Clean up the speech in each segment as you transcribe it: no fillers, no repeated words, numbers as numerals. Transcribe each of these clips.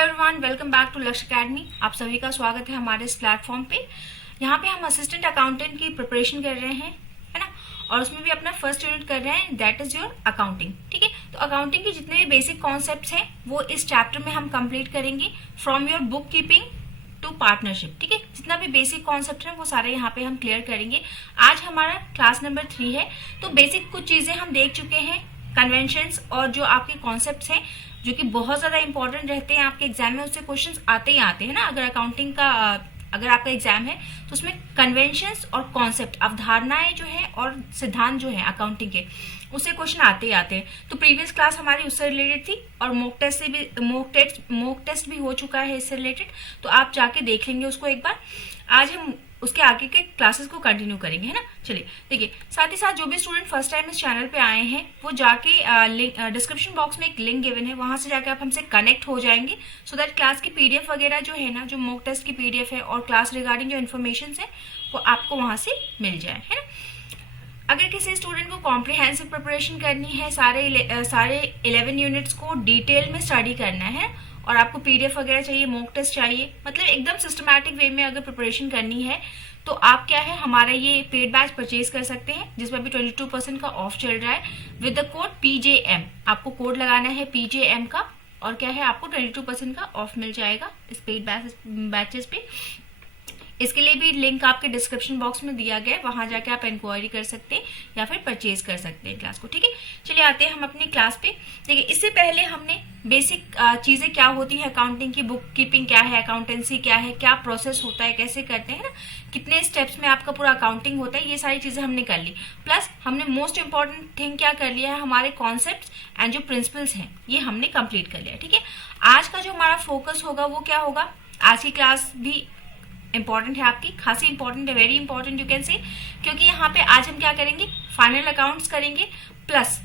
Everyone, welcome back to लक्ष्य academy. आप सभी का स्वागत है हमारे इस प्लेटफॉर्म पे। यहाँ पे हम असिस्टेंट अकाउंटेंट की प्रिपरेशन कर रहे हैं, है ना। और उसमें भी अपना फर्स्ट यूनिट कर रहे हैं, दैट इज योर अकाउंटिंग। ठीक है, तो अकाउंटिंग के जितने भी बेसिक कॉन्सेप्ट्स हैं वो इस चैप्टर में हम कंप्लीट करेंगे, from your book keeping to partnership. ठीक है, जितना भी बेसिक कॉन्सेप्ट है वो सारे यहाँ पे हम क्लियर करेंगे। आज हमारा क्लास नंबर 3 है, तो बेसिक कुछ चीजें हम देख चुके हैं, कन्वेंशंस और जो आपके कॉन्सेप्ट्स हैं जो कि बहुत ज्यादा इंपॉर्टेंट रहते हैं आपके एग्जाम में, उससे क्वेश्चंस आते ही आते हैं ना। अगर अकाउंटिंग का अगर आपका एग्जाम है तो उसमें कन्वेंशंस और कॉन्सेप्ट, अवधारणाएं जो है और सिद्धांत जो है अकाउंटिंग के, उससे क्वेश्चन आते ही आते हैं। तो प्रीवियस क्लास हमारी उससे रिलेटेड थी और मॉक टेस्ट भी हो चुका है इससे रिलेटेड, तो आप जाके देख लेंगे उसको एक बार। आज हम उसके आगे के क्लासेस को कंटिन्यू करेंगे, है ना। चलिए देखिए, साथ ही साथ जो भी स्टूडेंट फर्स्ट टाइम इस चैनल पे आए हैं वो जाके डिस्क्रिप्शन बॉक्स में एक लिंक गिवन है, वहां से जाके आप हमसे कनेक्ट हो जाएंगे, सो दैट क्लास की पीडीएफ वगैरह जो है ना, जो मॉक टेस्ट की पीडीएफ है और क्लास रिगार्डिंग जो इन्फॉर्मेशन है वो आपको वहां से मिल जाए, है ना। अगर किसी स्टूडेंट को कॉम्प्रिहेंसिव प्रिपरेशन करनी है, सारे 11 यूनिट्स को डिटेल में स्टडी करना है और आपको पीडीएफ वगैरह चाहिए, मॉक टेस्ट चाहिए, मतलब एकदम सिस्टमैटिक वे में अगर प्रिपरेशन करनी है, तो आप क्या है, हमारा ये पेड बैच परचेज कर सकते हैं, जिसमें भी 22% का ऑफ चल रहा है विद द कोड PJM। आपको कोड लगाना है PJM का और क्या है, आपको 22% का ऑफ मिल जाएगा इस पेड बैचेस पे। इसके लिए भी लिंक आपके डिस्क्रिप्शन बॉक्स में दिया गया है, वहां जाके आप इंक्वायरी कर सकते हैं या फिर परचेज कर सकते हैं क्लास को। ठीक है, चलिए आते हैं हम अपनी क्लास पे। देखिए, इससे पहले हमने बेसिक चीजें क्या होती है अकाउंटिंग की, बुक कीपिंग क्या है, अकाउंटेंसी क्या है, क्या प्रोसेस होता है, कैसे करते हैं ना, कितने स्टेप्स में आपका पूरा अकाउंटिंग होता है, ये सारी चीजें हमने कर ली। प्लस हमने मोस्ट इंपॉर्टेंट थिंग क्या कर लिया है, हमारे कॉन्सेप्ट एंड जो प्रिंसिपल्स हैं ये हमने कंप्लीट कर लिया। ठीक है, आज का जो हमारा फोकस होगा वो क्या होगा, आज की क्लास भी इंपॉर्टेंट है आपकी, खासी इंपॉर्टेंट है, very important you can say, क्योंकि यहाँ पे आज हम क्या करेंगे, फाइनल अकाउंट्स करेंगे, प्लस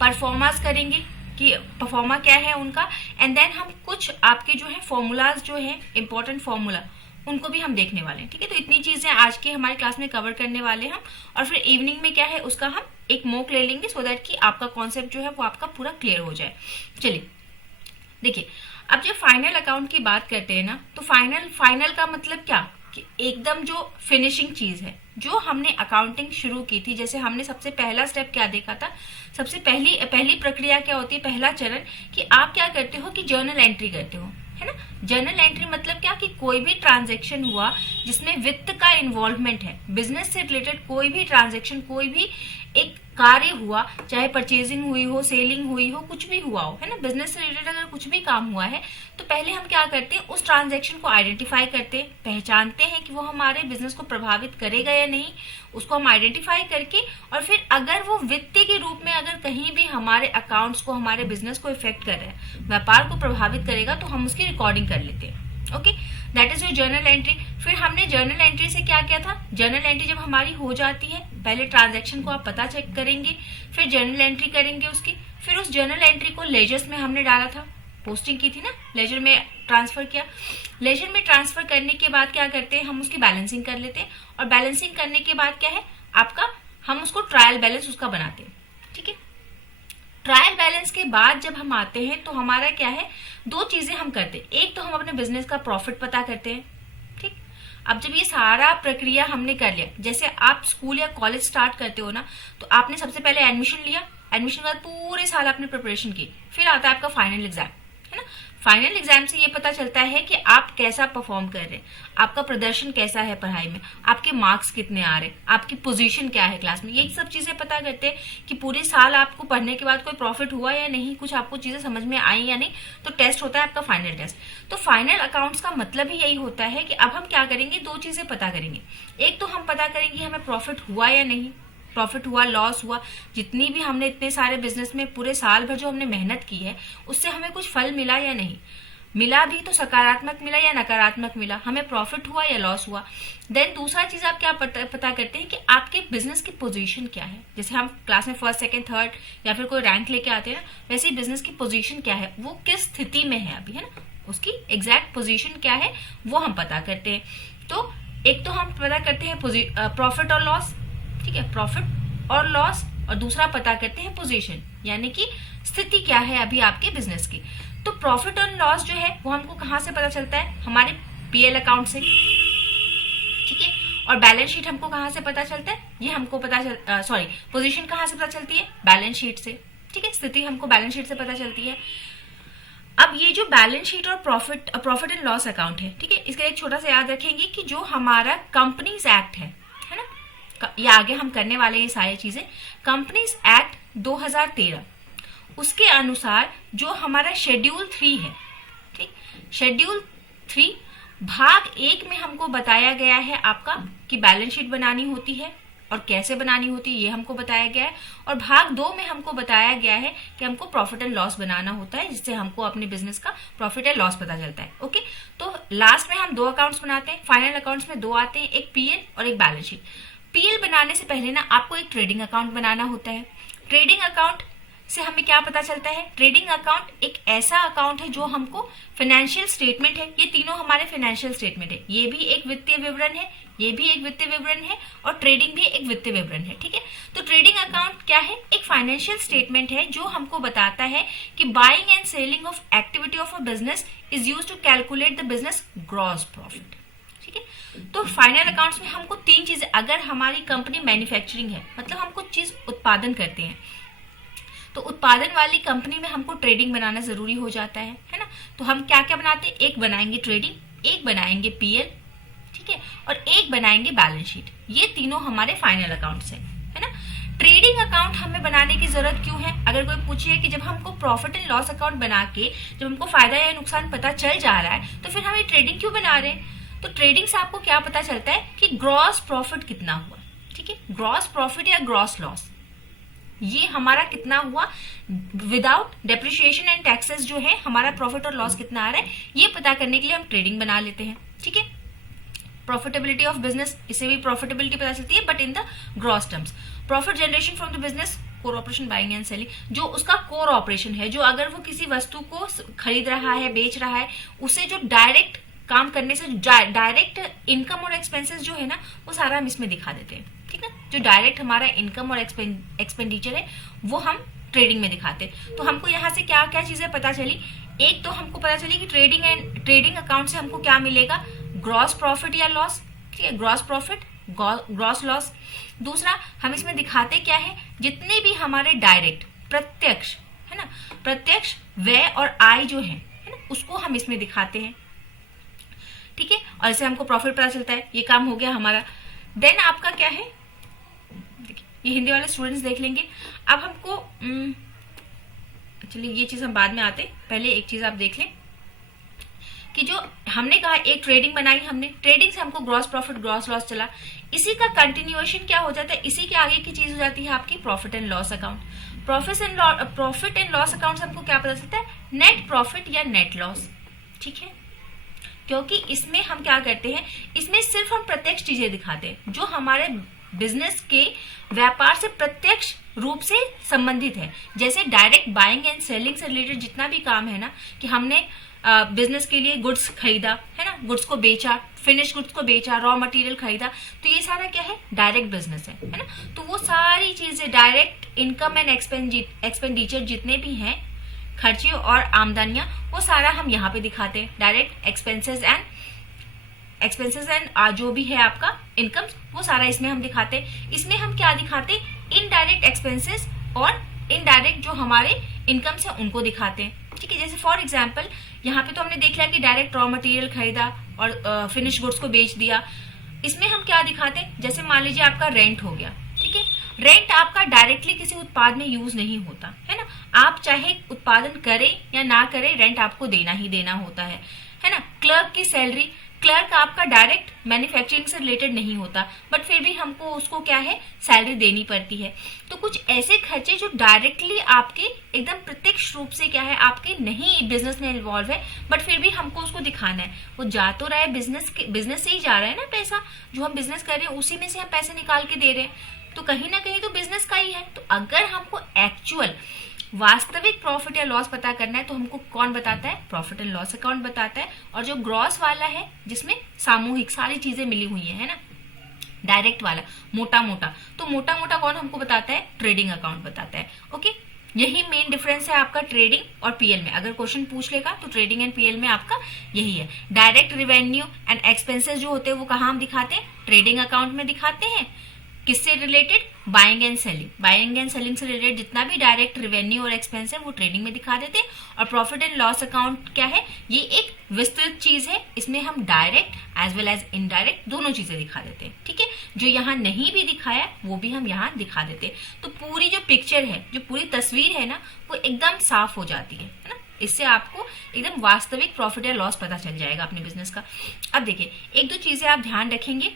परफॉर्मास करेंगे कि परफॉर्मा क्या है उनका, एंड देन हम कुछ आपके जो है फॉर्मूलाज जो है इंपॉर्टेंट फॉर्मूला, उनको भी हम देखने वाले हैं। ठीक है, तो इतनी चीजें आज की हमारी क्लास में कवर करने वाले हम, और फिर इवनिंग में क्या है उसका हम एक मॉक ले लेंगे, सो दैट कि आपका कॉन्सेप्ट जो है वो आपका पूरा क्लियर हो जाए। चलिए देखिए, अब जब फाइनल अकाउंट की बात करते हैं ना, तो फाइनल का मतलब क्या कि एकदम जो फिनिशिंग चीज है, जो हमने अकाउंटिंग शुरू की थी, जैसे हमने सबसे पहला स्टेप क्या देखा था, सबसे पहली प्रक्रिया क्या होती है, पहला चरण कि आप क्या करते हो कि जर्नल एंट्री करते हो, है ना। जर्नल एंट्री मतलब क्या कि कोई भी ट्रांजैक्शन हुआ जिसमें वित्त का इन्वॉल्वमेंट है, बिजनेस से रिलेटेड कोई भी ट्रांजैक्शन, कोई भी एक कार्य हुआ, चाहे परचेजिंग हुई हो, सेलिंग हुई हो, कुछ भी हुआ हो, है ना, बिजनेस से रिलेटेड अगर कुछ भी काम हुआ है, तो पहले हम क्या करते हैं, उस ट्रांजैक्शन को आइडेंटिफाई करते हैं, पहचानते हैं कि वो हमारे बिजनेस को प्रभावित करेगा या नहीं, उसको हम आइडेंटिफाई करके, और फिर अगर वो वित्तीय के रूप में अगर कहीं भी हमारे अकाउंट्स को, हमारे बिजनेस को इफेक्ट कर रहा है, व्यापार को प्रभावित करेगा, तो हम उसकी रिकॉर्डिंग कर लेते हैं। Okay, that is your journal entry. फिर हमने जर्नल एंट्री से क्या किया था, जर्नल एंट्री जब हमारी हो जाती है, पहले ट्रांजैक्शन को आप पता चेक करेंगे, फिर जर्नल एंट्री करेंगे उसकी, फिर उस जर्नल एंट्री को लेजर्स में हमने डाला था, पोस्टिंग की थी ना, लेजर में ट्रांसफर किया। लेजर में ट्रांसफर करने के बाद क्या करते हैं, हम उसकी बैलेंसिंग कर लेते हैं, और बैलेंसिंग करने के बाद क्या है आपका, हम उसको ट्रायल बैलेंस उसका बनाते हैं। ठीक है, ट्रायल बैलेंस के बाद जब हम आते हैं तो हमारा क्या है, दो चीजें हम करते हैं, एक तो हम अपने बिजनेस का प्रॉफिट पता करते हैं। ठीक, अब जब ये सारा प्रक्रिया हमने कर लिया, जैसे आप स्कूल या कॉलेज स्टार्ट करते हो ना, तो आपने सबसे पहले एडमिशन लिया, एडमिशन के बाद पूरे साल आपने प्रिपरेशन की, फिर आता है आपका फाइनल एग्जाम, है ना। फाइनल एग्जाम से ये पता चलता है कि आप कैसा परफॉर्म कर रहे हैं, आपका प्रदर्शन कैसा है पढ़ाई में, आपके मार्क्स कितने आ रहे हैं, आपकी पोजीशन क्या है क्लास में, ये सब चीजें पता करते हैं कि पूरे साल आपको पढ़ने के बाद कोई प्रॉफिट हुआ या नहीं, कुछ आपको चीजें समझ में आई या नहीं, तो टेस्ट होता है आपका फाइनल टेस्ट। तो फाइनल अकाउंट्स का मतलब ही यही होता है कि अब हम क्या करेंगे, दो चीजें पता करेंगे, एक तो हम पता करेंगे हमें प्रॉफिट हुआ या नहीं, प्रॉफिट हुआ, लॉस हुआ, जितनी भी हमने इतने सारे बिजनेस में पूरे साल भर जो हमने मेहनत की है उससे हमें कुछ फल मिला या नहीं, मिला भी तो सकारात्मक मिला या नकारात्मक मिला, हमें प्रॉफिट हुआ या लॉस हुआ। देन दूसरा चीज आप क्या पता करते हैं कि आपके बिजनेस की पोजीशन क्या है, जैसे हम क्लास में फर्स्ट सेकंड थर्ड या फिर कोई रैंक लेके आते हैं ना, वैसे ही बिजनेस की पोजीशन क्या है, वो किस स्थिति में है अभी, है ना, उसकी एग्जैक्ट पोजीशन क्या है वो हम पता करते हैं। तो एक तो हम पता करते हैं प्रॉफिट और लॉस, ठीक है, प्रॉफिट और लॉस, और दूसरा पता करते हैं पोजीशन, यानी कि स्थिति क्या है अभी आपके बिजनेस की। तो प्रॉफिट और लॉस जो है वो हमको कहाँ से पता चलता है, हमारे पीएल अकाउंट से, ठीक है। और बैलेंस शीट हमको कहाँ से पता चलता है, ये हमको पता पोजीशन कहाँ से पता चलती है, बैलेंस शीट से, ठीक है। स्थिति हमको बैलेंस शीट से पता चलती है। अब ये जो बैलेंस शीट और प्रॉफिट एंड लॉस अकाउंट है, ठीक है, इसका एक छोटा सा याद रखेंगे कि जो हमारा कंपनीज एक्ट है ना, ये आगे हम करने वाले हैं ये सारी चीजें, कंपनीज एक्ट 2013 उसके अनुसार जो हमारा शेड्यूल 3 है, ठीक, शेड्यूल 3 भाग 1 में हमको बताया गया है आपका कि बैलेंस शीट बनानी होती है और कैसे बनानी होती है, ये हमको बताया गया है। और भाग 2 में हमको बताया गया है कि हमको प्रॉफिट एंड लॉस बनाना होता है, जिससे हमको अपने बिजनेस का प्रॉफिट एंड लॉस पता चलता है। ओके, तो लास्ट में हम 2 अकाउंट्स बनाते हैं, फाइनल अकाउंट्स में 2 आते हैं, एक पीएल और एक बैलेंस शीट। पीएल बनाने से पहले ना आपको एक ट्रेडिंग अकाउंट बनाना होता है। ट्रेडिंग अकाउंट से हमें क्या पता चलता है, ट्रेडिंग अकाउंट एक ऐसा अकाउंट है जो हमको फाइनेंशियल स्टेटमेंट है, ये तीनों हमारे फाइनेंशियल स्टेटमेंट है, ये भी एक वित्तीय विवरण है, ये भी एक वित्तीय विवरण है और ट्रेडिंग भी एक वित्तीय विवरण है, ठीक है। तो ट्रेडिंग अकाउंट क्या है, एक फाइनेंशियल स्टेटमेंट है जो हमको बताता है कि buying and selling of activity of a business is used to calculate the business gross profit, ठीक है। तो फाइनल अकाउंट्स में हमको 3 चीजें, अगर हमारी कंपनी मैन्युफैक्चरिंग है, मतलब हम कुछ चीज उत्पादन करते हैं, तो उत्पादन वाली कंपनी में हमको ट्रेडिंग बनाना जरूरी हो जाता है ना। तो हम क्या क्या बनाते हैं, एक बनाएंगे ट्रेडिंग, एक बनाएंगे पीएल, ठीक है, और एक बनाएंगे बैलेंस शीट। ये तीनों हमारे फाइनल अकाउंट्स हैं, है ना। ट्रेडिंग अकाउंट हमें बनाने की जरूरत क्यों है, अगर कोई पूछे कि जब हमको प्रॉफिट एंड लॉस अकाउंट बना के जब हमको फायदा या नुकसान पता चल जा रहा है, तो फिर हम ये ट्रेडिंग क्यों बना रहे हैं। तो ट्रेडिंग से आपको क्या पता चलता है कि ग्रॉस प्रॉफिट कितना हुआ, ठीक है, ग्रॉस प्रॉफिट या ग्रॉस लॉस ये हमारा कितना हुआ विदाउट डेप्रिसिएशन एंड टैक्सेस, जो है हमारा प्रॉफिट और लॉस कितना आ रहा है, ये पता करने के लिए हम ट्रेडिंग बना लेते हैं, ठीक है। प्रॉफिटेबिलिटी ऑफ बिजनेस, इसे भी प्रॉफिटेबिलिटी पता चलती है but in the gross terms. Profit generation from the business, core operation, buying and selling, जो उसका कोर ऑपरेशन है, जो अगर वो किसी वस्तु को खरीद रहा है, बेच रहा है, उसे जो डायरेक्ट काम करने से डायरेक्ट इनकम और एक्सपेंसेस जो है ना, वो सारा हम इसमें दिखा देते हैं, ठीक है। जो डायरेक्ट हमारा इनकम और एक्सपेंडिचर है वो हम ट्रेडिंग में दिखाते हैं। तो हमको यहाँ से क्या क्या चीजें पता चली, एक तो हमको पता चली कि ट्रेडिंग अकाउंट से हमको क्या मिलेगा, ग्रॉस प्रॉफिट या लॉस, ठीक है, ग्रॉस प्रॉफिट, ग्रॉस लॉस। दूसरा हम इसमें दिखाते क्या है, जितने भी हमारे डायरेक्ट प्रत्यक्ष है ना, प्रत्यक्ष व्यय और आय जो है ना, उसको हम इसमें दिखाते हैं, ठीक है। और इससे हमको प्रॉफिट पता चलता है, ये काम हो गया हमारा। देन आपका क्या है, ये हिंदी वाले स्टूडेंट्स देख लेंगे। अब हमको चलिए ये चीज हम बाद में आते, पहले एक चीज आप देख लें कि जो हमने कहा एक ट्रेडिंग बनाई हमने, ट्रेडिंग से हमको ग्रॉस प्रॉफिट ग्रॉस लॉस चला, इसी का कंटिन्यूएशन क्या हो जाता है, इसी के आगे की चीज हो जाती है आपकी profit and loss account. Profit and loss account से हमको क्या पता चलता है, नेट प्रॉफिट या नेट लॉस, ठीक है। क्योंकि इसमें हम क्या करते हैं, इसमें सिर्फ हम प्रत्यक्ष चीजें दिखाते हैं जो हमारे बिजनेस के व्यापार से प्रत्यक्ष रूप से संबंधित है। जैसे डायरेक्ट बाइंग एंड सेलिंग से रिलेटेड जितना भी काम है ना, कि हमने बिजनेस के लिए गुड्स खरीदा है ना, गुड्स को बेचा, फिनिश गुड्स को बेचा, रॉ मटेरियल खरीदा, तो ये सारा क्या है, डायरेक्ट बिजनेस है ना। तो वो सारी चीजें डायरेक्ट इनकम एंड एक्सपेंडिचर जितने भी हैं, खर्चे और आमदनियां, वो सारा हम यहाँ पे दिखाते हैं। डायरेक्ट एक्सपेंसेस एंड जो भी है आपका इनकम, वो सारा इसमें हम दिखाते हैं। इसमें हम क्या दिखाते हैं, इनडायरेक्ट एक्सपेंसेस और इनडायरेक्ट जो हमारे इनकम से उनको दिखाते हैं, ठीक है। जैसे फॉर एग्जाम्पल यहाँ पे तो हमने देख लिया कि डायरेक्ट रॉ मटेरियल खरीदा और फिनिश गुड्स को बेच दिया। इसमें हम क्या दिखाते हैं, जैसे मान लीजिए आपका रेंट हो गया, ठीक है। रेंट आपका डायरेक्टली किसी उत्पाद में यूज नहीं होता है ना, आप चाहे उत्पादन करें या ना करें, रेंट आपको देना ही देना होता है ना। क्लर्क की सैलरी, क्लर्क आपका डायरेक्ट मैन्युफैक्चरिंग से रिलेटेड नहीं होता, बट फिर भी हमको उसको क्या है, सैलरी देनी पड़ती है। तो कुछ ऐसे खर्चे जो डायरेक्टली आपके एकदम प्रत्यक्ष रूप से क्या है, आपके नहीं बिजनेस में इन्वॉल्व है, बट फिर भी हमको उसको दिखाना है। वो जा तो रहा है बिजनेस से ही जा रहा है ना, पैसा जो हम बिजनेस कर रहे हैं उसी में से हम पैसे निकाल के दे रहे हैं, तो कहीं ना कहीं तो बिजनेस का ही है। तो अगर हमको एक्चुअल वास्तविक प्रॉफिट या लॉस पता करना है तो हमको कौन बताता है, प्रॉफिट एंड लॉस अकाउंट बताता है। और जो ग्रॉस वाला है जिसमें सामूहिक सारी चीजें मिली हुई है ना, डायरेक्ट वाला मोटा मोटा, तो मोटा मोटा कौन हमको बताता है, ट्रेडिंग अकाउंट बताता है। ओके, यही मेन डिफरेंस है आपका ट्रेडिंग और पीएल में। अगर क्वेश्चन पूछ लेगा तो ट्रेडिंग एंड पीएल में आपका यही है। डायरेक्ट रेवेन्यू एंड एक्सपेंसेस जो होते हैं वो कहाँ हम दिखाते हैं, ट्रेडिंग अकाउंट में दिखाते हैं। किससे related, buying and selling. Buying and selling से रिलेटेड जितना भी डायरेक्ट रेवेन्यू और एक्सपेंस है वो ट्रेडिंग में दिखा देते हैं। और प्रॉफिट एंड लॉस अकाउंट क्या है, ये एक विस्तृत चीज है, इसमें हम direct as well as indirect दोनों चीजें दिखा देते हैं। ठीक है, जो यहाँ नहीं भी दिखाया वो भी हम यहाँ दिखा देते हैं। तो पूरी जो पिक्चर है, जो पूरी तस्वीर है ना, वो एकदम साफ हो जाती है ना। इससे आपको एकदम वास्तविक प्रॉफिट या लॉस पता चल जाएगा अपने बिजनेस का। अब देखिए, एक दो चीजें आप ध्यान रखेंगे,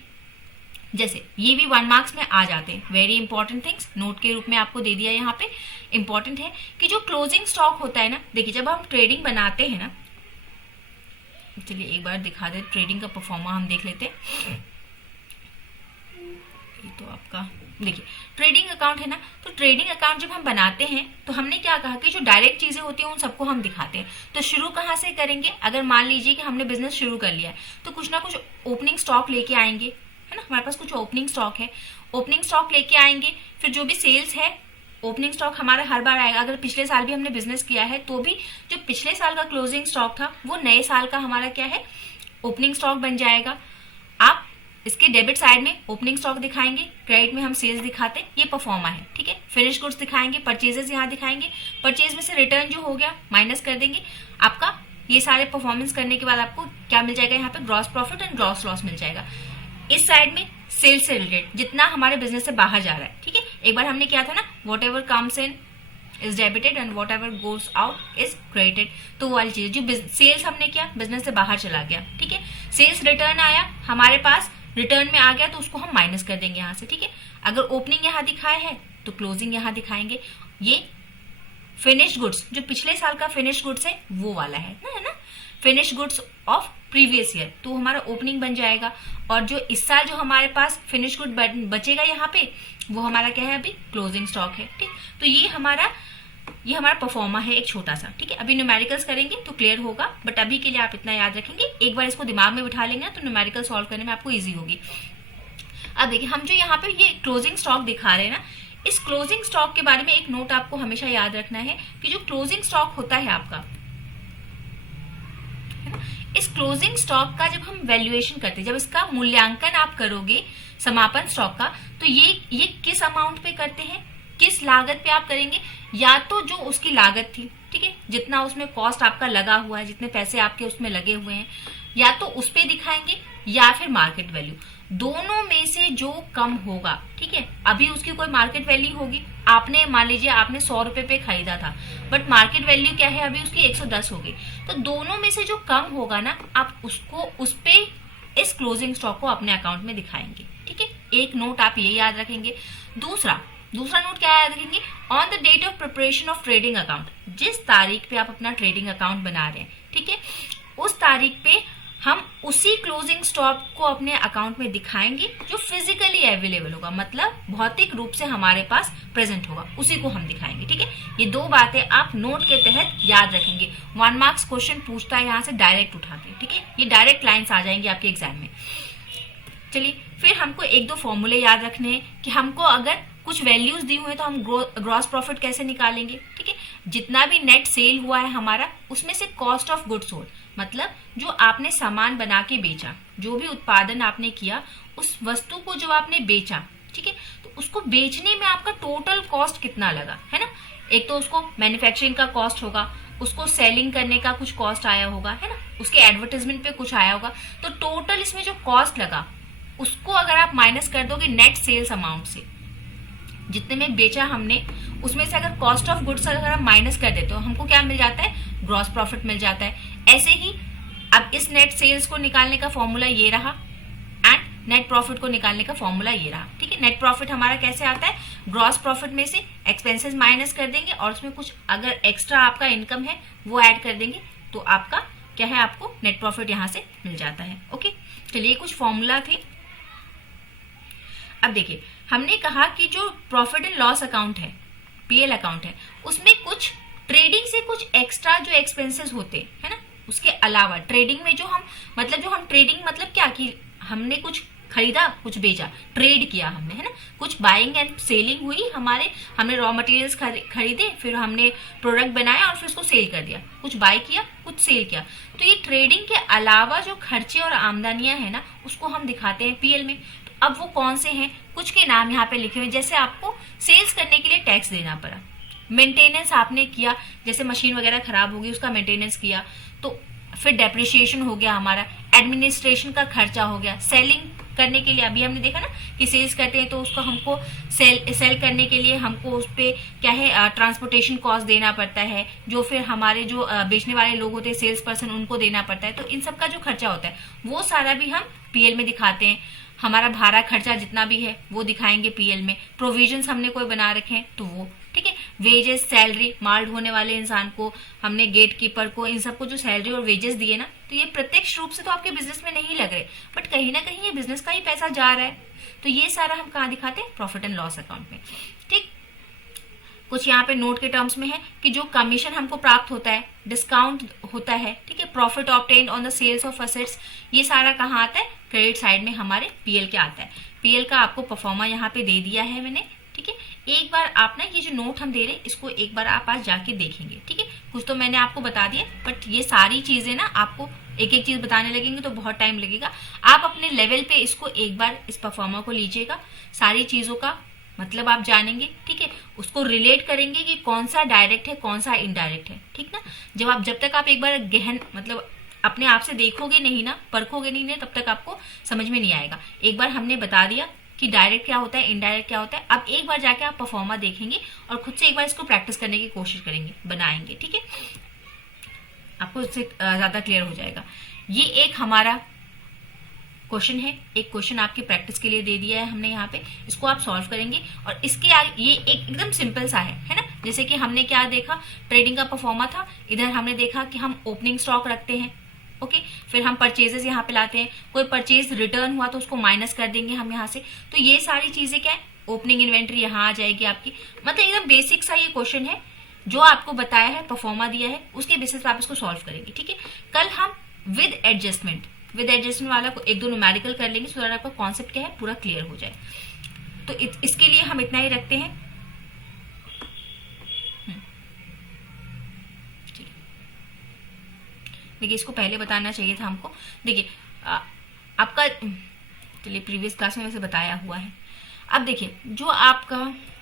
जैसे ये भी 1 मार्क्स में आ जाते हैं। वेरी इंपॉर्टेंट थिंग्स नोट के रूप में आपको दे दिया यहाँ पे। इंपॉर्टेंट है कि जो क्लोजिंग स्टॉक होता है ना, देखिए जब हम ट्रेडिंग बनाते हैं ना, चलिए एक बार दिखा दे, ट्रेडिंग का परफॉर्मा हम देख लेते हैं। ये तो आपका देखिए ट्रेडिंग अकाउंट है ना, तो ट्रेडिंग अकाउंट जब हम बनाते हैं तो हमने क्या कहा कि जो डायरेक्ट चीजें होती हैं उन सबको हम दिखाते हैं। तो शुरू कहाँ से करेंगे, अगर मान लीजिए कि हमने बिजनेस शुरू कर लिया है तो कुछ ना कुछ ओपनिंग स्टॉक लेके आएंगे, है ना, हमारे पास कुछ ओपनिंग स्टॉक है, ओपनिंग स्टॉक लेके आएंगे। फिर जो भी सेल्स है, ओपनिंग स्टॉक हमारा हर बार आएगा। अगर पिछले साल भी हमने बिजनेस किया है तो भी जो पिछले साल का क्लोजिंग स्टॉक था वो नए साल का हमारा क्या है, ओपनिंग स्टॉक बन जाएगा। आप इसके डेबिट साइड में ओपनिंग स्टॉक दिखाएंगे, क्रेडिट में हम सेल्स दिखाते हैं, ये परफॉर्मा है। ठीक है, फिनिश गुड्स दिखाएंगे, परचेजेस यहाँ दिखाएंगे, परचेज में से रिटर्न जो हो गया माइनस कर देंगे। आपका ये सारे परफॉर्मेंस करने के बाद आपको क्या मिल जाएगा, यहाँ पे gross profit and gross loss मिल जाएगा। इस साइड में सेल्स से रिलेटेड जितना हमारे बिजनेस से बाहर जा रहा है। ठीक है, एक बार हमने किया था ना, what ever comes in is debited and what ever goes out is credited. तो वो वाली चीज, जो सेल्स हमने किया बिजनेस से बाहर चला गया। ठीक है, सेल्स रिटर्न आया हमारे पास, रिटर्न में आ गया तो उसको हम माइनस कर देंगे यहाँ से। ठीक है, अगर ओपनिंग यहाँ दिखाया है तो क्लोजिंग यहाँ दिखाएंगे। ये फिनिश्ड गुड्स, जो पिछले साल का फिनिश्ड गुड्स है वो वाला है ना, finish goods of previous year, तो हमारा ओपनिंग बन जाएगा। और जो इस साल जो हमारे पास फिनिश गुड बचेगा यहाँ पे, वो हमारा क्या है, अभी क्लोजिंग स्टॉक है। ठीक, तो ये हमारा परफॉर्मा है एक छोटा सा। ठीक है, अभी न्यूमेरिकल्स करेंगे तो क्लियर होगा, बट अभी के लिए आप इतना याद रखेंगे। एक बार इसको दिमाग में बिठा लेंगे तो न्यूमेरिकल सॉल्व करने में आपको ईजी होगी। अब देखिए, हम जो यहाँ पे ये क्लोजिंग स्टॉक दिखा रहे हैं ना, इस क्लोजिंग स्टॉक के बारे में एक नोट आपको हमेशा याद रखना है कि जो क्लोजिंग स्टॉक होता है आपका, इस क्लोजिंग स्टॉक का जब हम वैल्यूएशन करते हैं, जब इसका मूल्यांकन आप करोगे समापन स्टॉक का, तो ये किस अमाउंट पे करते हैं, किस लागत पे आप करेंगे, या तो जो उसकी लागत थी, ठीक है, जितना उसमें कॉस्ट आपका लगा हुआ है, जितने पैसे आपके उसमें लगे हुए हैं, या तो उस पे दिखाएंगे, या फिर मार्केट वैल्यू, दोनों में से जो कम होगा। ठीक है, अभी उसकी कोई मार्केट वैल्यू होगी, आपने मान लीजिए आपने 100 रुपए पे खरीदा था, बट मार्केट वैल्यू क्या है अभी उसकी 110 हो गई, तो दोनों में से जो कम होगा ना, आप उसको उस पे इस क्लोजिंग स्टॉक को अपने अकाउंट में दिखाएंगे। ठीक है, एक नोट आप ये याद रखेंगे। दूसरा नोट क्या याद रखेंगे, on the date of preparation of trading account, जिस तारीख पे आप अपना ट्रेडिंग अकाउंट बना रहे हैं, ठीक है, उस तारीख पे हम उसी क्लोजिंग स्टॉक को अपने अकाउंट में दिखाएंगे जो फिजिकली अवेलेबल होगा, मतलब भौतिक रूप से हमारे पास प्रेजेंट होगा, उसी को हम दिखाएंगे। ठीक है, ये दो बातें आप नोट के तहत याद रखेंगे। 1 मार्क्स क्वेश्चन पूछता है यहाँ से डायरेक्ट उठा के। ठीक है, ये डायरेक्ट लाइन्स आ जाएंगे आपके एग्जाम में। चलिए, फिर हमको एक दो फॉर्मूले याद रखने हैं कि हमको अगर कुछ वैल्यूज दी हुई है तो हम ग्रॉस प्रॉफिट कैसे निकालेंगे। ठीक है, जितना भी नेट सेल हुआ है हमारा, उसमें से कॉस्ट ऑफ गुड्स सोल्ड, मतलब जो आपने सामान बना के बेचा, जो भी उत्पादन आपने किया, उस वस्तु को जो आपने बेचा, ठीक है, तो उसको बेचने में आपका टोटल कॉस्ट कितना लगा, है ना। एक तो उसको मैन्युफैक्चरिंग का कॉस्ट होगा, उसको सेलिंग करने का कुछ कॉस्ट आया होगा, है ना, उसके एडवर्टाइजमेंट पे कुछ आया होगा, तो टोटल इसमें जो कॉस्ट लगा उसको अगर आप माइनस कर दोगे नेट सेल्स अमाउंट से, जितने में बेचा हमने, उसमें से अगर कॉस्ट ऑफ गुड्स अगर हम माइनस कर देते हो, हमको क्या मिल जाता है, ग्रॉस प्रॉफिट मिल जाता है। ऐसे ही अब इस नेट सेल्स को निकालने का फॉर्मूला ये रहा एंड नेट प्रॉफिट को निकालने का फॉर्मूला ये रहा। ठीक है, नेट प्रॉफिट हमारा कैसे आता है, ग्रॉस प्रॉफिट में से एक्सपेंसेस माइनस कर देंगे और उसमें कुछ अगर एक्स्ट्रा आपका इनकम है वो ऐड कर देंगे, तो आपका क्या है, आपको नेट प्रॉफिट यहां से मिल जाता है। ओके, चलिए कुछ फॉर्मूला थे। अब देखिए, हमने कहा कि जो प्रॉफिट एंड लॉस अकाउंट है, पीएल अकाउंट है, उसमें कुछ ट्रेडिंग से कुछ एक्स्ट्रा जो एक्सपेंसेस होते हैं, है ना, उसके अलावा ट्रेडिंग में जो हम ट्रेडिंग मतलब क्या कि हमने कुछ खरीदा, कुछ बेचा, ट्रेड किया हमने, है ना, कुछ बाइंग एंड सेलिंग हुई हमने रॉ मटेरियल्स खरीदे, फिर हमने प्रोडक्ट बनाया और फिर उसको सेल कर दिया, कुछ बाय किया, कुछ सेल किया। तो ये ट्रेडिंग के अलावा जो खर्चे और आमदनियां है ना, उसको हम दिखाते हैं पीएल में। तो अब वो कौन से हैं, कुछ के नाम यहाँ पे लिखे हुए, जैसे आपको सेल्स करने के लिए टैक्स देना पड़ा, मेंटेनेंस आपने किया, जैसे मशीन वगैरह खराब होगी उसका मेंटेनेंस किया, तो फिर डेप्रिसिएशन हो गया हमारा, एडमिनिस्ट्रेशन का खर्चा हो गया, सेलिंग करने के लिए अभी हमने देखा ना कि सेल्स करते हैं तो उसको हमको सेल करने के लिए हमको उस पर क्या है ट्रांसपोर्टेशन कॉस्ट देना पड़ता है, जो फिर हमारे जो बेचने वाले लोग होते हैं सेल्स पर्सन उनको देना पड़ता है। तो इन सब का जो खर्चा होता है वो सारा भी हम पीएल में दिखाते हैं। हमारा भाड़ा खर्चा जितना भी है वो दिखाएंगे पीएल में। प्रोविजंस हमने कोई बना रखे हैं तो वो, ठीक है। वेजेस, सैलरी, माल ढोने वाले इंसान को, हमने गेट कीपर को, इन सबको जो सैलरी और वेजेस दिए ना, तो ये प्रत्यक्ष रूप से तो आपके बिजनेस में नहीं लग रहे, बट कहीं ना कहीं ये बिजनेस का ही पैसा जा रहा है। तो ये सारा हम कहाँ दिखाते हैं, प्रॉफिट एंड लॉस अकाउंट में, ठीक। कुछ यहाँ पे नोट के टर्म्स में है कि जो कमीशन हमको प्राप्त होता है, डिस्काउंट होता है, ठीक है, profit obtained on the sales of assets, ये सारा कहाँ आता है, क्रेडिट साइड में हमारे पीएल के आता है। पीएल का आपको परफॉर्मा यहाँ पे दे दिया है मैंने, ठीक है। एक बार आप ना ये जो नोट हम दे रहे हैं इसको एक बार आप आज जाके देखेंगे, ठीक है। कुछ तो मैंने आपको बता दिया, बट ये सारी चीजें ना आपको एक एक चीज बताने लगेंगे तो बहुत टाइम लगेगा। आप अपने लेवल पे इसको एक बार इस परफॉर्मा को लीजिएगा, सारी चीजों का मतलब आप जानेंगे, ठीक है। उसको रिलेट करेंगे कि कौन सा डायरेक्ट है कौन सा इनडायरेक्ट है, ठीक ना। जब तक आप एक बार गहन मतलब अपने आप से देखोगे नहीं ना, परखोगे नहीं ना, तब तक आपको समझ में नहीं आएगा। एक बार हमने बता दिया कि डायरेक्ट क्या होता है, इनडायरेक्ट क्या होता है। अब एक बार जाके आप परफॉर्मा देखेंगे और खुद से एक बार इसको प्रैक्टिस करने की कोशिश करेंगे, बनाएंगे, ठीक है। आपको इससे ज्यादा क्लियर हो जाएगा। ये एक हमारा क्वेश्चन है, एक क्वेश्चन आपकी प्रैक्टिस के लिए दे दिया है हमने यहाँ पे, इसको आप सॉल्व करेंगे। और इसके आगे ये एकदम सिंपल सा है ना। जैसे कि हमने क्या देखा, ट्रेडिंग का परफॉर्मा था, इधर हमने देखा कि हम ओपनिंग स्टॉक रखते हैं, ओके। फिर हम परचेजेस यहाँ पे लाते हैं, कोई परचेज रिटर्न हुआ तो उसको माइनस कर देंगे हम यहाँ से। तो ये सारी चीजें क्या है, ओपनिंग इन्वेंट्री यहाँ आ जाएगी आपकी। मतलब एकदम बेसिक सा ये क्वेश्चन है जो आपको बताया है, परफॉर्मा दिया है, उसके बेसिस पे आप इसको सॉल्व करेंगे, ठीक है। कल हम विद एडजस्टमेंट वाला को एक दो न्यूमेरिकल कर लेंगे, सो दैट आपका कॉन्सेप्ट क्या है पूरा क्लियर हो जाए। तो इसके लिए हम इतना ही रखते हैं। देखिए, इसको पहले बताना चाहिए था हमको। देखिए आपका, चलिए प्रीवियस क्लास में वैसे बताया हुआ है। अब देखिए जो आपका,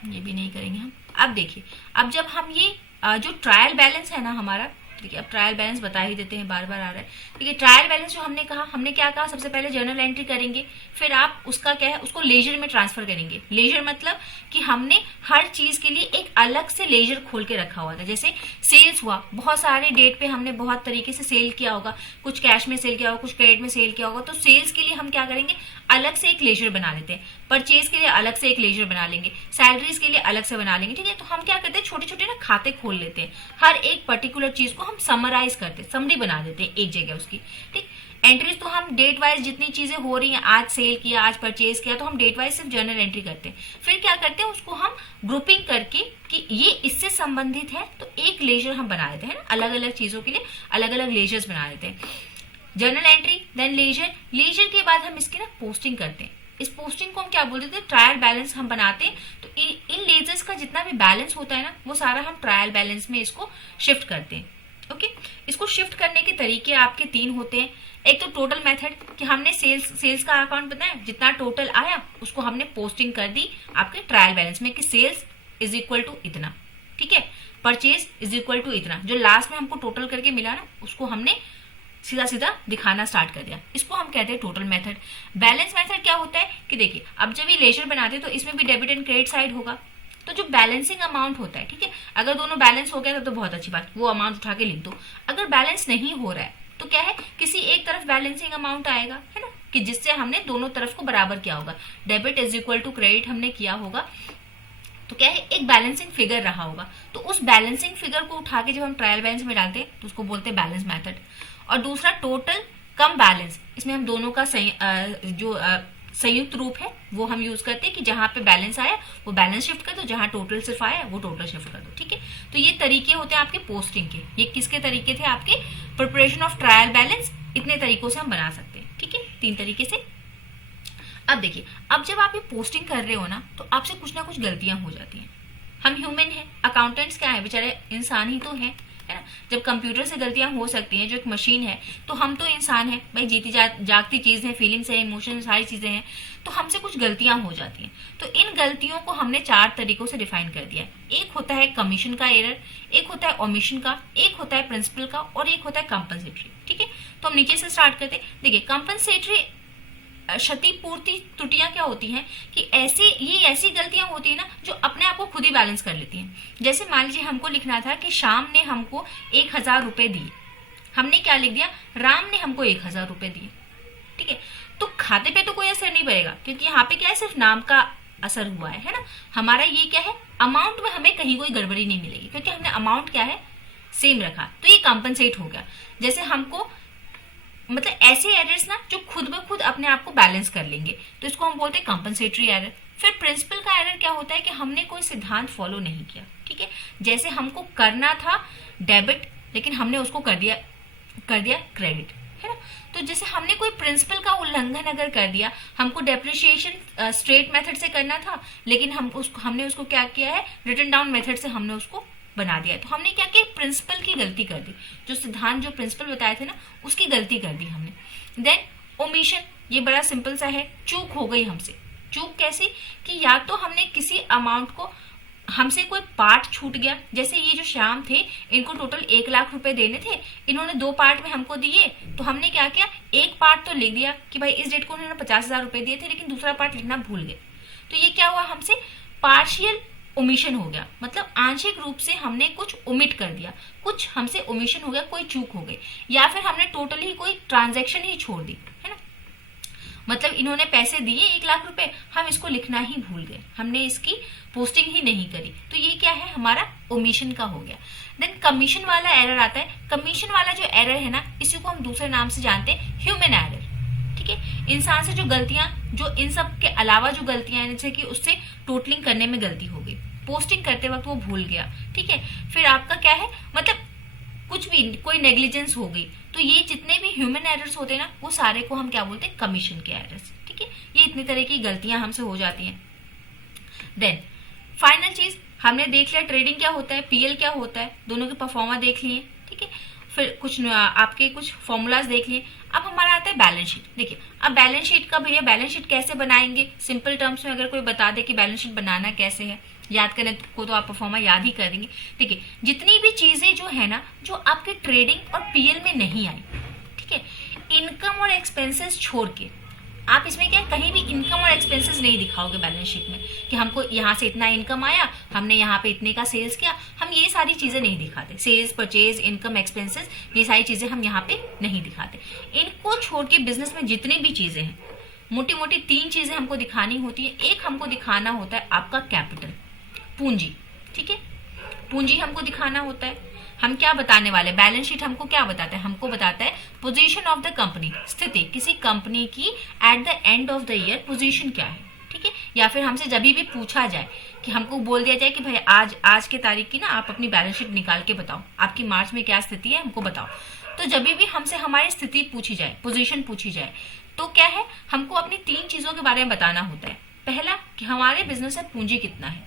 ये भी नहीं करेंगे हम। अब देखिए, अब जब हम ये जो ट्रायल बैलेंस है ना हमारा, देखिए अब ट्रायल बैलेंस बता ही देते हैं, बार बार आ रहा है। देखिए ट्रायल बैलेंस जो हमने कहा, हमने क्या कहा, सबसे पहले जर्नल एंट्री करेंगे, फिर आप उसका क्या है, उसको लेजर में ट्रांसफर करेंगे। लेजर मतलब कि हमने हर चीज के लिए एक अलग से लेजर खोल के रखा हुआ था। जैसे सेल्स हुआ, बहुत सारे डेट पे हमने बहुत तरीके से सेल किया होगा, कुछ कैश में सेल किया होगा, कुछ क्रेडिट में सेल किया होगा। तो सेल्स के लिए हम क्या करेंगे, अलग से एक लेजर बना लेते हैं। परचेज के लिए अलग से एक लेजर बना लेंगे, सैलरीज के लिए अलग से बना लेंगे, ठीक है। तो हम क्या करते हैं, छोटे छोटे ना खाते खोल लेते हैं, हर एक पर्टिकुलर चीज को हम समराइज करते हैं, समरी बना देते हैं एक जगह उसकी, ठीक। एंट्रीज तो हम डेट वाइज जितनी चीजें हो रही हैं, आज सेल किया, आज परचेज किया, तो हम डेट वाइज सिर्फ जर्नल एंट्री करते हैं। फिर क्या करते हैं, उसको हम ग्रुपिंग करके कि ये इससे संबंधित है तो एक लेजर हम बना देते हैं ना, अलग अलग चीजों के लिए अलग अलग लेजर्स बना देते हैं। Journal entry then ledger, ledger के बाद हम इसकी ना पोस्टिंग करते हैं। इस पोस्टिंग को हम क्या बोलते थे, ट्रायल बैलेंस हम बनाते हैं। तो इन लेजर्स का जितना भी बैलेंस होता है ना, वो सारा हम ट्रायल बैलेंस में इसको शिफ्ट करते हैं, ओके। इसको शिफ्ट करने के तरीके आपके 3 होते हैं। एक तो टोटल मेथड, कि हमने सेल्स का अकाउंट बनाया, जितना टोटल आया उसको हमने पोस्टिंग कर दी आपके ट्रायल बैलेंस में कि सेल्स इज इक्वल टू इतना, ठीक है, परचेज इज इक्वल टू इतना। जो लास्ट में हमको टोटल करके मिला ना, उसको हमने सीधा सीधा दिखाना स्टार्ट कर दिया। इसको हम कहते हैं टोटल मेथड। बैलेंस मेथड क्या होता है कि देखिए, अब जब ये लेजर बनाते हैं तो इसमें भी डेबिट एंड क्रेडिट साइड होगा। तो जो बैलेंसिंग अमाउंट होता है, ठीक है, अगर दोनों बैलेंस हो गया तो बहुत अच्छी बात, वो अमाउंट उठा के लिख दो। अगर बैलेंस नहीं हो रहा है तो क्या है, किसी एक तरफ बैलेंसिंग अमाउंट आएगा, है ना, कि जिससे हमने दोनों तरफ को बराबर किया होगा। Debit is equal to credit हमने किया होगा, तो क्या है, एक बैलेंसिंग फिगर रहा होगा। तो उस बैलेंसिंग फिगर को उठा के जब हम ट्रायल बैलेंस में डालते हैं तो उसको बोलते हैं बैलेंस मेथड। और दूसरा टोटल कम बैलेंस, इसमें हम दोनों का संयुक्त रूप है वो हम यूज करते हैं कि जहां पे बैलेंस आया वो बैलेंस शिफ्ट कर दो, जहां टोटल सिर्फ आया वो टोटल शिफ्ट कर दो, ठीक है। तो ये तरीके होते हैं आपके पोस्टिंग के। ये किसके तरीके थे, आपके प्रिपरेशन ऑफ ट्रायल बैलेंस। इतने तरीकों से हम बना सकते हैं, ठीक है, 3 तरीके से। अब देखिए, अब जब आप ये पोस्टिंग कर रहे हो ना, तो आपसे कुछ ना कुछ गलतियां हो जाती हैं। हम ह्यूमन हैं, अकाउंटेंट्स क्या है, बेचारे इंसान ही तो हैं, है ना। जब कंप्यूटर से गलतियां हो सकती हैं, जो एक मशीन है, तो हम तो इंसान हैं भाई, जीती जागती चीज है, फीलिंग्स है, इमोशंस, सारी चीजें हैं, तो हमसे कुछ गलतियां हो जाती हैं। तो इन गलतियों को हमने 4 तरीकों से डिफाइन कर दिया है। एक होता है कमीशन का एरर, एक होता है ओमिशन का, एक होता है प्रिंसिपल का, और एक होता है कंपनसेटरी। ठीक है, तो हम नीचे से स्टार्ट करते हैं। देखिए, कंपनसेटरी क्षतिपूर्ति त्रुटियां क्या होती हैं कि ऐसी गलतियां होती है ना, जो अपने आप को खुद ही बैलेंस कर लेती हैं। जैसे मान लीजिए हमको लिखना था कि शाम ने हमको 1000 रुपए दिए, हमने क्या लिख दिया, राम ने हमको 1000 रुपए दिए। ठीक है, तो खाते पे तो कोई असर नहीं पड़ेगा, क्योंकि यहाँ पे क्या है, सिर्फ नाम का असर हुआ है ना। हमारा ये क्या है, अमाउंट में हमें कहीं कोई गड़बड़ी नहीं मिलेगी, क्योंकि हमने अमाउंट क्या है, सेम रखा, तो ये कंपनसेट हो गया। जैसे हमको मतलब ऐसे एरर्स ना जो खुद ब खुद अपने आप को बैलेंस कर लेंगे, तो इसको हम बोलते हैं कंपनसेटरी एरर। फिर प्रिंसिपल का एरर क्या होता है कि हमने कोई सिद्धांत फॉलो नहीं किया। ठीक है, जैसे हमको करना था डेबिट, लेकिन हमने उसको कर दिया क्रेडिट, है ना। तो जैसे हमने कोई प्रिंसिपल का उल्लंघन अगर कर दिया, हमको डेप्रिसिएशन स्ट्रेट मेथड से करना था, लेकिन हमने उसको क्या किया है, रिटन डाउन मेथड से हमने उसको बना दिया। तो हमने क्या किया, प्रिंसिपल की गलती कर दी, जो सिद्धांत जो प्रिंसिपल बताए थे ना, उसकी गलती कर दी हमने। देन ओमिशन, ये बड़ा सिंपल सा है, चूक हो गई हमसे। चूक कैसे कि या तो हमने किसी अमाउंट को, हमसे कोई पार्ट छूट गया। जैसे ये जो श्याम थे, इनको टोटल 1 लाख रुपए देने थे, इन्होंने 2 पार्ट में हमको दिए, तो हमने क्या किया, एक पार्ट तो लिख दिया कि भाई इस डेट को उन्होंने 50,000 रुपए दिए थे, लेकिन दूसरा पार्ट लिखना भूल गए। तो ये क्या हुआ, हमसे पार्शियल ओमिशन हो गया, मतलब आंशिक रूप से हमने कुछ ओमिट कर दिया, कुछ हमसे ओमिशन हो गया, कोई चूक हो गई, या फिर हमने टोटली कोई ट्रांजैक्शन ही छोड़ दी, है ना। मतलब इन्होंने पैसे दिए 1 लाख रुपए, हम इसको लिखना ही भूल गए, हमने इसकी पोस्टिंग ही नहीं करी, तो ये क्या है, हमारा ओमिशन का हो गया। देन कमीशन वाला एरर आता है। कमीशन वाला जो एरर है ना, इसी को हम दूसरे नाम से जानते हैं ह्यूमन एरर। ठीक है, इंसान से जो गलतियां, जो इन सब के अलावा जो गलतियां हैं, जैसे कि उससे टोटलिंग करने में गलती हो गई, पोस्टिंग करते वक्त वो भूल गया। ठीक है, फिर आपका क्या है, मतलब कुछ भी कोई नेग्लिजेंस हो गई, तो ये जितने भी ह्यूमन एरर्स होते हैं ना, वो सारे को हम क्या बोलते हैं, कमीशन के एरर्स। ठीक है, ये इतनी तरह की गलतियां हमसे हो जाती हैं। देन फाइनल चीज हमने देख लिया, ट्रेडिंग क्या होता है, पीएल क्या होता है, दोनों के परफॉर्मा देख लिए। ठीक है, फिर कुछ आपके कुछ फॉर्मूलाज देख लिए। अब हमारा आता है बैलेंस शीट। देखिए, अब बैलेंस शीट का, भैया बैलेंस शीट कैसे बनाएंगे, सिंपल टर्म्स में अगर कोई बता दे कि बैलेंस शीट बनाना कैसे है, याद करने को तो आप परफॉर्मा याद ही कर देंगे। ठीक है, जितनी भी चीजें जो है ना, जो आपके ट्रेडिंग और पीएल में नहीं आई, ठीक है, इनकम और एक्सपेंसेस छोड़ के, आप इसमें क्या कहीं भी इनकम और एक्सपेंसेस नहीं दिखाओगे बैलेंस शीट में कि हमको यहाँ से इतना इनकम आया, हमने यहाँ पे इतने का सेल्स किया, हम ये सारी चीजें नहीं दिखाते। सेल्स, परचेज, इनकम, एक्सपेंसेस, ये सारी चीजें हम यहाँ पे नहीं दिखाते। इनको छोड़ के बिजनेस में जितनी भी चीजें हैं, मोटी मोटी 3 चीजें हमको दिखानी होती है। एक हमको दिखाना होता है आपका कैपिटल, पूंजी। ठीक है, पूंजी हमको दिखाना होता है। हम क्या बताने वाले, बैलेंस शीट हमको क्या बताता है, हमको बताता है पोजीशन ऑफ द कंपनी, स्थिति किसी कंपनी की at the end of the year position क्या है। ठीक है, या फिर हमसे जब भी पूछा जाए कि हमको बोल दिया जाए कि भाई आज के तारीख की ना आप अपनी बैलेंस शीट निकाल के बताओ, आपकी मार्च में क्या स्थिति है हमको बताओ। तो जब भी हमसे हमारी स्थिति पूछी जाए, पोजीशन पूछी जाए, तो क्या है, हमको अपनी 3 चीजों के बारे में बताना होता है। पहला कि हमारे बिजनेस में पूंजी कितना है,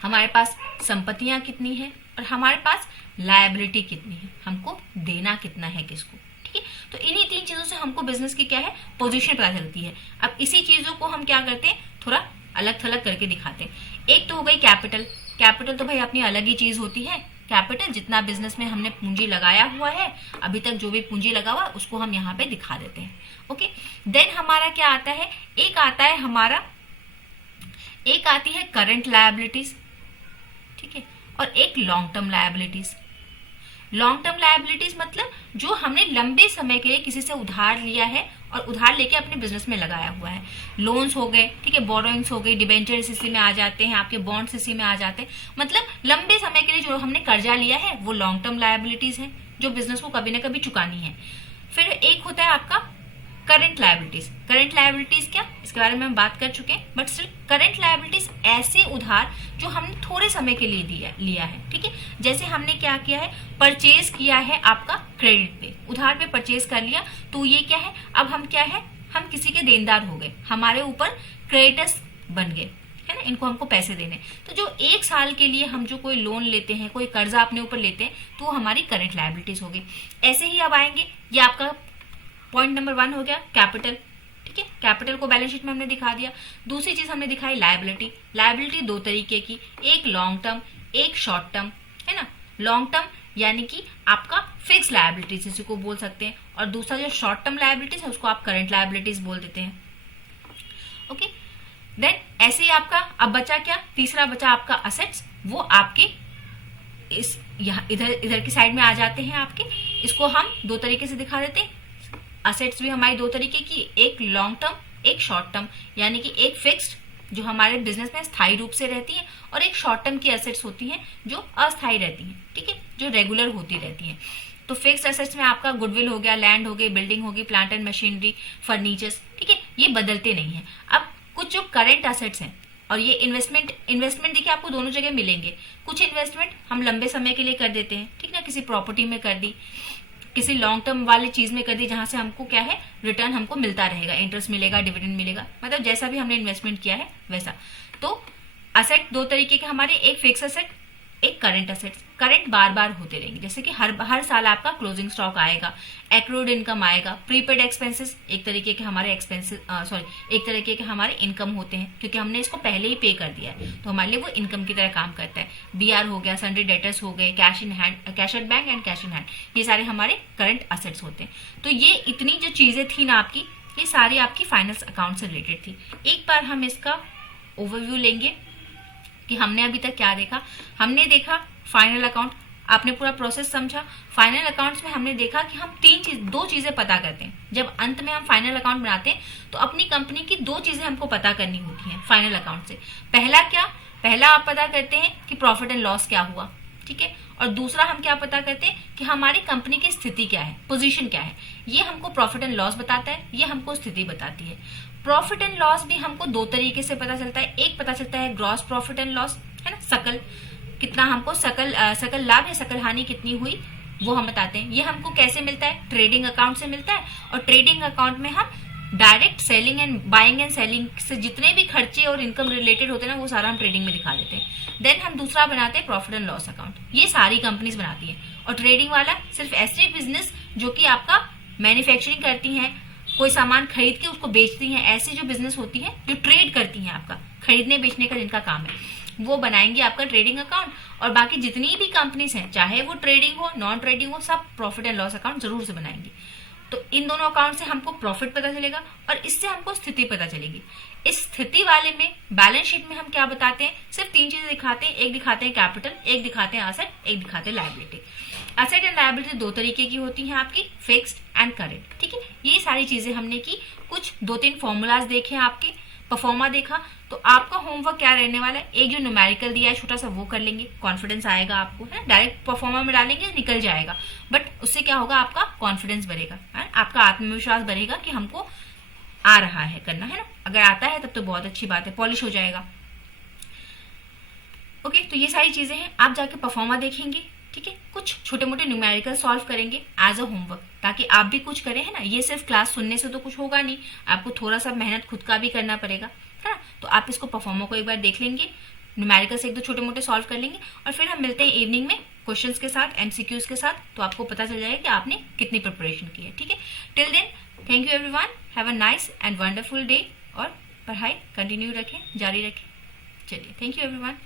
हमारे पास संपत्तियां कितनी है, और हमारे पास लायबिलिटी कितनी है, हमको देना कितना है किसको। ठीक है, तो इन्हीं 3 चीजों से हमको बिजनेस की क्या है, पोजीशन पता चलती है। अब इसी चीजों को हम क्या करते हैं, थोड़ा अलग थलग करके दिखाते हैं। एक तो हो गई कैपिटल। कैपिटल तो भाई अपनी अलग ही चीज होती है। कैपिटल जितना बिजनेस में हमने पूंजी लगाया हुआ है, अभी तक जो भी पूंजी लगा हुआ, उसको हम यहाँ पे दिखा देते हैं। ओके, देन हमारा क्या आता है, एक आता है हमारा, एक आती है करंट लायबिलिटीज, ठीक है, और एक long term liabilities. Long term liabilities मतलब जो हमने लंबे समय के लिए किसी से उधार लिया है और उधार लेके अपने बिजनेस में लगाया हुआ है। लोन्स हो गए, ठीक है, बोरोइंग्स हो गई, डिबेंचर इसी में आ जाते हैं, आपके बॉन्ड्स इसी में आ जाते हैं। मतलब लंबे समय के लिए जो हमने कर्जा लिया है वो लॉन्ग टर्म लायबिलिटीज है, जो बिजनेस को कभी ना कभी चुकानी है। फिर एक होता है आपका करंट लायबिलिटीज। करंट लायबिलिटीज क्या, इसके बारे में हम बात कर चुके हैं, बट स्टिल करंट लायबिलिटीज ऐसे उधार जो हमने थोड़े समय के लिए लिया है। ठीक है, जैसे हमने क्या किया है, परचेज किया है आपका क्रेडिट पे, उधार पे परचेज कर लिया, तो ये क्या है, अब हम क्या है, हम किसी के देनदार हो गए, हमारे ऊपर क्रेडिटर्स बन गए, है ना, इनको हमको पैसे देने। तो जो 1 साल के लिए हम जो कोई लोन लेते हैं, कोई कर्जा अपने ऊपर लेते हैं, तो वो हमारी करंट लायबिलिटीज होगी। ऐसे ही अब आएंगे, ये आपका पॉइंट नंबर 1 हो गया कैपिटल। ठीक है, कैपिटल को बैलेंस शीट में हमने दिखा दिया। दूसरी चीज हमने दिखाई लायबिलिटी। लायबिलिटी 2 तरीके की, एक लॉन्ग टर्म, एक शॉर्ट टर्म, है ना। लॉन्ग टर्म यानी कि आपका फिक्स लायबिलिटीज जिसे को बोल सकते हैं, और दूसरा जो शॉर्ट टर्म लायबिलिटीज है उसको आप करंट लायबिलिटीज बोल देते हैं। ओके, देन ऐसे ही आपका अब बचा क्या, तीसरा बचा आपका असेट्स। वो आपके इस यहाँ इधर की साइड में आ जाते हैं आपके। इसको हम 2 तरीके से दिखा देते हैं। असेट्स भी हमारी 2 तरीके की, एक लॉन्ग टर्म, एक शॉर्ट टर्म, यानी कि एक फिक्स्ड जो हमारे बिजनेस में स्थायी रूप से रहती है, और एक शॉर्ट टर्म की एसेट्स होती हैं जो अस्थायी रहती हैं। ठीक है, जो रेगुलर होती रहती हैं। तो फिक्स्ड एसेट्स में आपका गुडविल हो गया, लैंड हो गई, बिल्डिंग होगी, प्लांट एंड मशीनरी, फर्नीचर्स। ठीक है, ये बदलते नहीं है। अब कुछ जो करंट एसेट्स हैं, और ये इन्वेस्टमेंट देखिए आपको दोनों जगह मिलेंगे। कुछ इन्वेस्टमेंट हम लंबे समय के लिए कर देते हैं, ठीक है, किसी प्रॉपर्टी में कर दी, किसी लॉन्ग टर्म वाली चीज में कर दी, जहां से हमको क्या है, रिटर्न हमको मिलता रहेगा, इंटरेस्ट मिलेगा, डिविडेंड मिलेगा, मतलब जैसा भी हमने इन्वेस्टमेंट किया है वैसा। तो असेट 2 तरीके के हमारे, एक फिक्स असेट, एक करंट असेट्स। करंट बार बार होते रहेंगे, जैसे कि हर साल आपका क्लोजिंग स्टॉक आएगा, एक्रूड इनकम आएगा, प्रीपेड एक्सपेंसेस एक तरीके के हमारे एक्सपेंसेस एक तरीके के हमारे इनकम होते हैं, क्योंकि हमने इसको पहले ही पे कर दिया है, तो हमारे लिए वो इनकम की तरह काम करता है। बीआर हो गया, सन्डे डेटर्स हो गए, cash in hand, cash at bank and cash in hand, ये सारे हमारे करंट असेट्स होते हैं। तो ये इतनी जो चीजें थी ना आपकी, ये सारी आपकी फाइनेंस अकाउंट से रिलेटेड थी। एक बार हम इसका ओवरव्यू लेंगे कि हमने अभी तक क्या देखा। हमने देखा फाइनल अकाउंट, आपने पूरा प्रोसेस समझा। फाइनल अकाउंट्स में हमने देखा कि हम 2 चीजें पता करते हैं। जब अंत में हम फाइनल अकाउंट बनाते हैं तो अपनी कंपनी की 2 चीजें हमको पता करनी होती हैं फाइनल अकाउंट से। पहला आप पता करते हैं कि प्रॉफिट एंड लॉस क्या हुआ, ठीक है, और दूसरा हम क्या पता करते हैं कि हमारी कंपनी की स्थिति क्या है, पोजीशन क्या है। ये हमको प्रॉफिट एंड लॉस बताता है, ये हमको स्थिति बताती है। प्रॉफिट एंड लॉस भी हमको 2 तरीके से पता चलता है। एक पता चलता है ग्रॉस प्रॉफिट एंड लॉस, है ना, सकल कितना हमको सकल लाभ या सकल हानि कितनी हुई, वो हम बताते हैं। ये हमको कैसे मिलता है, ट्रेडिंग अकाउंट से मिलता है। और ट्रेडिंग अकाउंट में हम direct selling and buying and selling से जितने भी खर्चे और इनकम रिलेटेड होते हैं ना, वो सारा हम ट्रेडिंग में दिखा देते हैं। देन हम दूसरा बनाते हैं प्रॉफिट एंड लॉस अकाउंट, ये सारी कंपनीज बनाती है। और ट्रेडिंग वाला सिर्फ ऐसे बिजनेस जो कि आपका मैन्युफैक्चरिंग करती हैं, कोई सामान खरीद के उसको बेचती हैं, ऐसी जो बिजनेस होती है जो ट्रेड करती हैं, आपका खरीदने बेचने का जिनका काम है, वो बनाएंगे आपका ट्रेडिंग अकाउंट। और बाकी जितनी भी कंपनीज हैं, चाहे वो ट्रेडिंग हो नॉन ट्रेडिंग हो, सब प्रॉफिट एंड लॉस अकाउंट जरूर से बनाएंगे। तो इन दोनों अकाउंट से हमको प्रॉफिट पता चलेगा और इससे हमको स्थिति पता चलेगी। इस स्थिति वाले में बैलेंस शीट में हम क्या बताते हैं, सिर्फ 3 चीजें दिखाते हैं। एक दिखाते हैं कैपिटल, एक दिखाते हैं असेट, एक दिखाते हैं लायबिलिटी। असेट एंड लायबिलिटी 2 तरीके की होती हैं आपकी, फिक्स्ड एंड करंट, ठीक है। ये सारी चीजें हमने की, कुछ 2-3 फॉर्मूलाज देखे आपके, परफॉर्मा देखा। तो आपका होमवर्क क्या रहने वाला है, एक जो न्यूमेरिकल दिया है छोटा सा वो कर लेंगे, कॉन्फिडेंस आएगा आपको, है ना। डायरेक्ट परफॉर्मा में डालेंगे निकल जाएगा, बट उससे क्या होगा, आपका कॉन्फिडेंस बढ़ेगा, है, आपका आत्मविश्वास बढ़ेगा कि हमको आ रहा है करना, है ना। अगर आता है तब तो बहुत अच्छी बात है, पॉलिश हो जाएगा। ओके, तो ये सारी चीजें हैं। आप जाके परफॉर्मा देखेंगे, ठीक है, कुछ छोटे मोटे न्यूमेरिकल सॉल्व करेंगे एज अ होमवर्क, ताकि आप भी कुछ करें, है ना। ये सिर्फ क्लास सुनने से तो कुछ होगा नहीं, आपको थोड़ा सा मेहनत खुद का भी करना पड़ेगा, है ना। तो आप इसको परफॉर्मा को एक बार देख लेंगे, न्यूमेरिकल से 1-2 छोटे मोटे सॉल्व कर लेंगे, और फिर हम मिलते हैं इवनिंग में क्वेश्चंस के साथ, एमसीक्यूज के साथ। तो आपको पता चल जाएगा कि आपने कितनी प्रिपरेशन की है, ठीक है। Till then, thank you everyone, have a nice and wonderful day, और पढ़ाई कंटिन्यू रखें, जारी रखें। चलिए, थैंक यू एवरीवन।